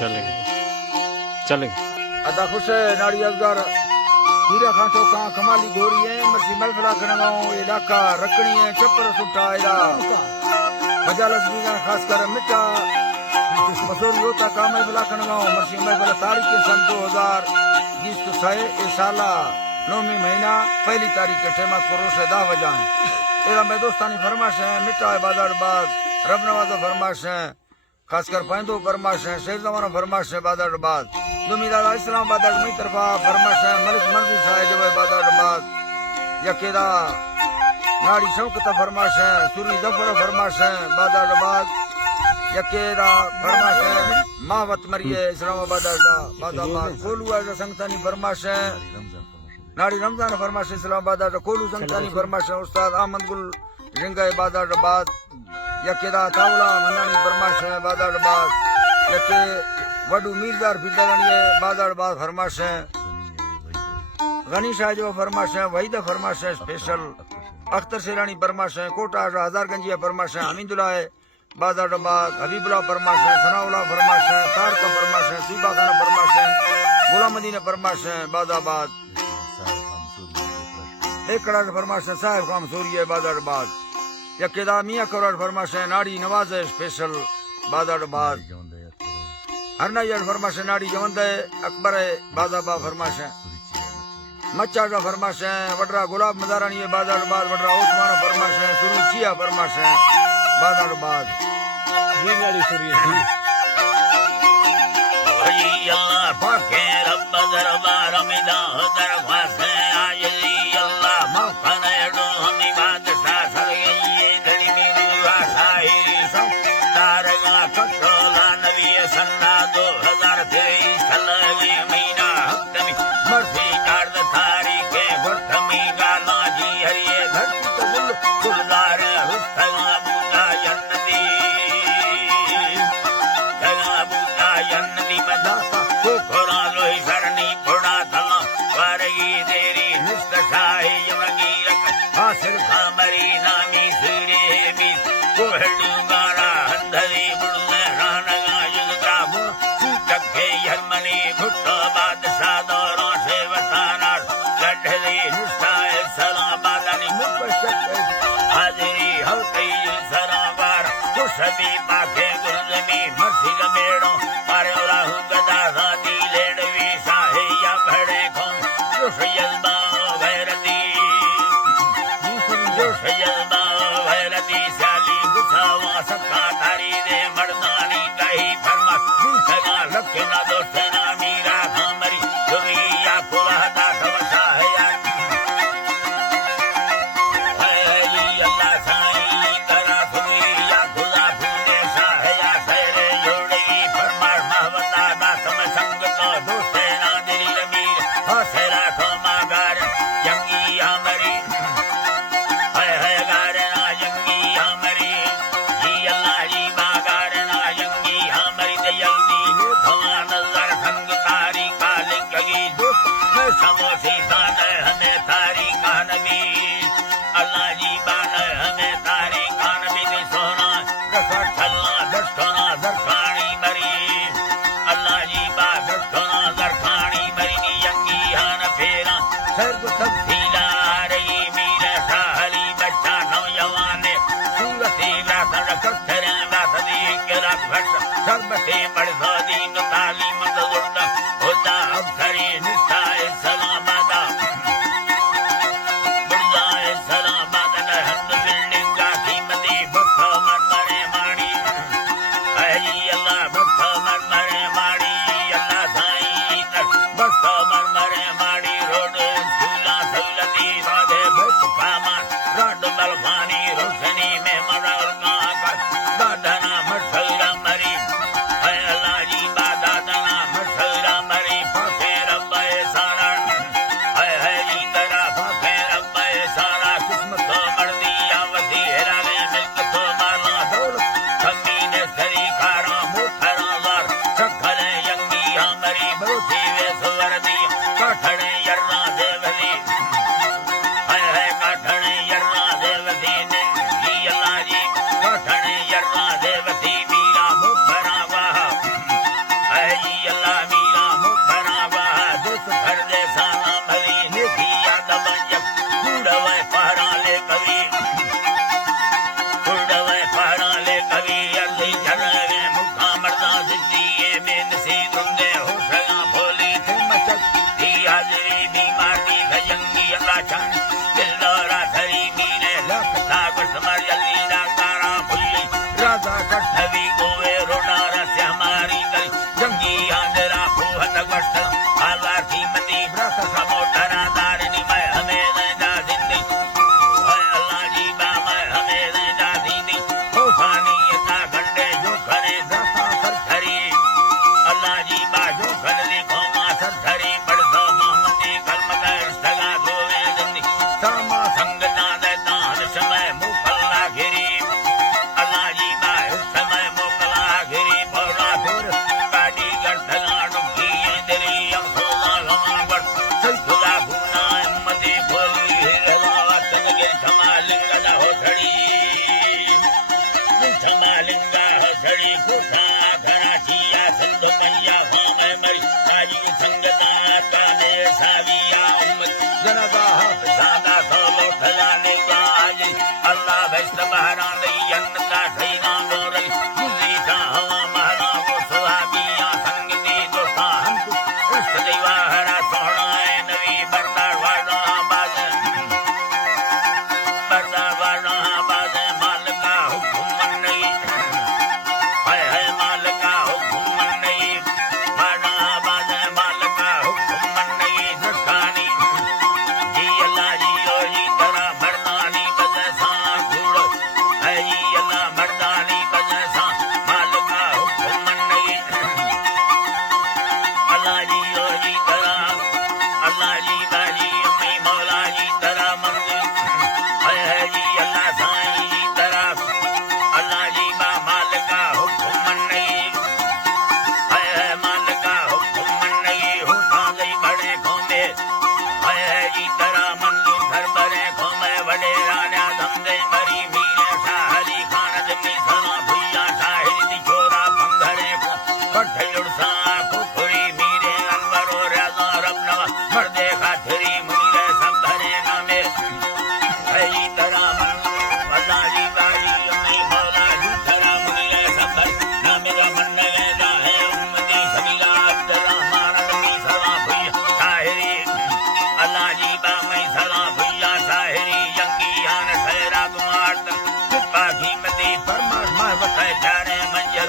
चलेंगे चलेंगे। अदा खुश है नाड़ी अजगर हीरा खांटो का कमाली गोरी है मर्सी महफिला करवाओ इलाका रखनी है चप्पर सुटा इला मजालस भी खास कर मिटा मसूरी होता का महफिला करवाओ मर्सी महफिला तारीख के सन 2020 तो सहे ए साला 9वीं महीना पहली तारीख के टेमा करो से 10 बजा तेरा मैं दोस्तानी फरमाश है मिटा है बाजार बाग रब नवाजो फरमाश है खासकर पैंदो फरमाश है शेर जमाना फरमाश है बाजार बाग जुमीदार इस्लामाबाद की तरफा फरमाश है मलिक मंजूर साहब जो बाजार बाग यकेदा नारी शौकत फरमाश है सूरी जफर फरमाश है बाजार बाग यकेदा फरमाश है मावत मरिए इस्लामाबाद बाजार बाग कोलुआ संगतानी फरमाश है नारी रमजान फरमाश इस्लामाबाद कोलू संगतानी फरमाश है उस्ताद अहमद गुल रिंगा बाजार बाग यकेदा तावला मनानी फरमाश है बाजार बाग यके वडू मीरदार फिरदानी बाजार बाग फरमाश है गनी शाह जो फरमाश है वहीदा फरमाश है स्पेशल अख्तर शेरानी फरमाश है कोटा हजारगंजिया फरमाश है हमीदुल्ला है बाजार बाग हबीबुल्ला फरमाश है सनाउल्ला फरमाश है तारका फरमाश है सूबा खाना फरमाश है गुलाम मदीना फरमाश है बाजाबाद एक कड़ा फरमाश है साहिब खाम सूरी बाजार बाग यकेदा मियाँ करोड़ फरमाश है नाड़ी नवाज है स्पेशल बाजार बाग हरना यार फरमाश है नाड़ी जवंद है अकबर है बाजाबा फरमाश है मच्चा का फरमाश है वडरा गुलाब मदारानी है बाजार बाग वडरा उस्मान फरमाश है सुरू चिया फरमाश है बाजार बाग सभी पाखे गुरजमी मर्सी गमेड़ो मारे राहु गदा सादी लेडवी साहे या भड़े खो जो सयलबा भैरती साली गुसावा सखा तारी दे मर्दानी कही फरमा सगा लखना दोस्तना मीरा खामरी दुनिया पुलहता समसा है सर्वसे बड़सादी ताली मंदुर्दा होता अवसरी निष्ठाए सलामादा बुर्जाए सलामादा नहंद बिल्डिंग गाथी मदी भक्ता मरमरे माड़ी अली अल्लाह भक्ता मरमरे माड़ी अल्लाह साईं भक्ता मरमरे माड़ी रोड झूला सलती राधे भक्त कामा राड मलफानी रोशनी में मराल का दादना मठला मरी कवि उड़वे पहाड़ा ले कवि अली झरवे मुखा मर्दा जिंदगी में नसीब रुंदे हो सया भोली थे मचक दी हाजरी बीमार दी भयंगी अल्लाह चान दिलदारा धरी मीने लख ताकत मर अली डाकारा भुल्ली राजा कठवी गोवे रोडारा से हमारी गली जंगी आंधरा फूहन वट आला की मती समोटरा दारनी मैं हमें जा जिंदगी है अल्लाह जी बा मैं हमें जा दीनी हो पानी इतना घंटे जो करे दाता कर धरी अल्लाह जी बा जो कर लिखो मासर धरी बड़ो मोहम्मदी कलम का इस्तगा गोवे जिंदगी तामा संगना देता हर समय मुखल्ला घिरी अल्लाह जी बा इस समय मुखल्ला घिरी बोला फिर काटी गठला डुकी दिली हम सोला गमावर खुदा गुना हिम्मती बोली हिलवा तंगे छमालिंगा हो छड़ी छमालिंगा हो छड़ी फूटा घरा किया सिंधु मैया भामे मरी काजी संगना काने साविया उम्मत जनबा सादा सोलो खजाने का आज अल्लाह भैस्त बहरा नहीं अन्नता ठैना गोरई मुझी का हवा महरा वो सुहाबिया संगनी दोस्ता हमको इष्ट देवा हरा सोहना है नवी बरदार वाला बाज माल का हुक्म नहीं है माल का हुक्म नहीं वाला बाज माल का हुक्म नहीं दुखानी जी अल्लाह जी ओ जी तेरा मर्दानी बजसा घूड़ है जी अल्लाह मर्दानी बजसा माल का हुक्म नहीं अल्लाह जी ओ जी तेरा अल्लाह जी बाजी अम्मी मौला जी तेरा मंदिर है जी अल्लाह साईं जी तेरा अल्लाह जी बा माल का हुक्म नहीं है माल का हुक्म नहीं होता गई बड़े घूमे है जी तेरा मंदिर घर बड़े घूमे बड़े राजा धंधे मरी मीरे शाहरी खान जमी सना भुइया शाहिर दी छोरा पंघरे को पठयुड़सा कुखुरी मीरे अनवरो राजा रबनवा मर्दे खाथरी मुनीरे सब भरे नामे है जी तेरा अल्लाह जी बारी अम्मी मौला जी तेरा मुनीरे सब भरे नामे का मन वेदा है उम्मती समीरा अब्दुर्रहमान नबी सला भुइया शाहिरी अल्लाह जी बा मैं सला भुइया शाहिरी यंगी आन खैरा कुमार पाखी मती फरमाश महबत है चारे मंजर